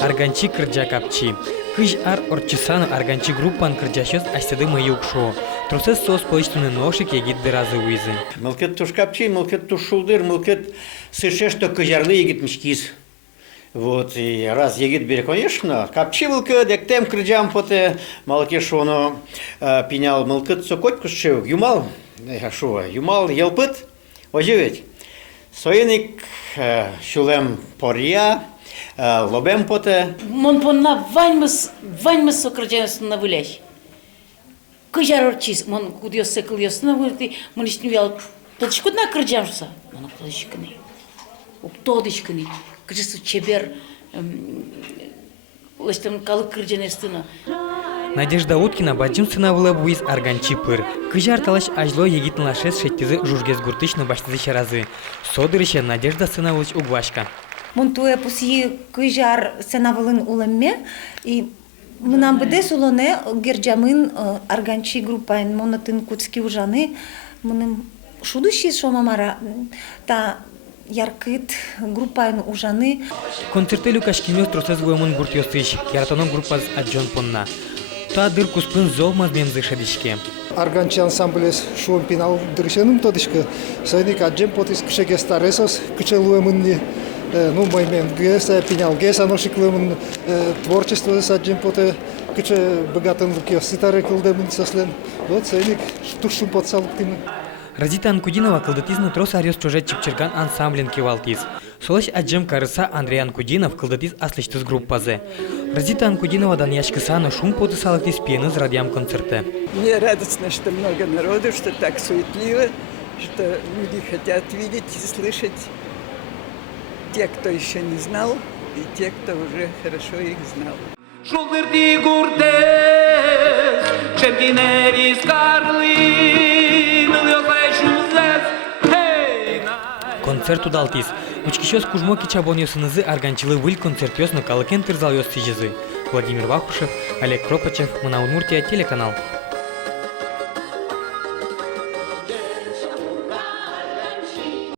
арганчи кырджа капчи. Кыж ар орчисану арганчи группан кырджащёс астеды мыюк шо. Трусес сос почтуны ношик егит биразы уизы. Мылкет туш капчи, мылкет туш шулдыр, мылкет сыше, что кыжарлы егит мишкиз. Вот, и раз егит бери, конечно, капчи мылкет, дектем кырджам поте, малкеш оно пенял мылкет сокоть кушчев, юмал, шо, юмал елпыт, оживить. Соеник шулем порья, лобем поте. Мон понна ваньмас сокрджанс на вылязь. Кыжар орчис, мон кудьёс секльёс на вылти, мон ишнюял, толчкут на кырджамса, мон оплодичканы, уптодичканы, кыжысу чебер, лестем калык кырджанестына. Надежда Уткина баджим сына вылабуиз арганчи пыр. Кыжар талаш ажло егитн лашес шеттизы жужгез гуртычны баштызы шаразы. Содырыше Надежда сына вылыч угвашка. Мон туе пуси кыжар сына вылын улемме, и мынам бедес улоне герджамын арганчи группайн монатын куцки ужаны, мыным шудущий шомамара, та яркыт группайн ужаны. Концерты Люкашкимёс тросез вуемын гуртёсыш, яратоnon группаз аджон понна. Та дыр куспын золмаз бемзы шадишке. Арганчи ансамблес шуом пинал дырышенум тодышка. Сайник аджем потис кшеге старесос кчелуемынни. Ну, маймен геса пинял геса ношиклуемын творчество с аджем поте кче богатым лукиос ситары кылдемын сослен. Вот сайник штушум подсалыктимын. Разита Анкудинова кылдатизны трос арёс чужет чипчерган ансамблен кивалтиз. Солаш аджем карыса Андрей Анкудинов кылдатиз аслыштыз группазы. Разита Анкудинова дан яшкысаны шум поты салыктиз пеныз радиам концерты. Мне радостно, что много народу, что так суетливо, что люди хотят видеть и слышать те, кто еще не знал, и те, кто уже хорошо их знал. Концерт удалтиз. Учкищёс кужмоки чабонёсынызы арганчылы выль концертёс на калыкен тырзал ёс сижезы. Владимир Вахушев, Олег Кропачев, Мана Удмуртия, телеканал.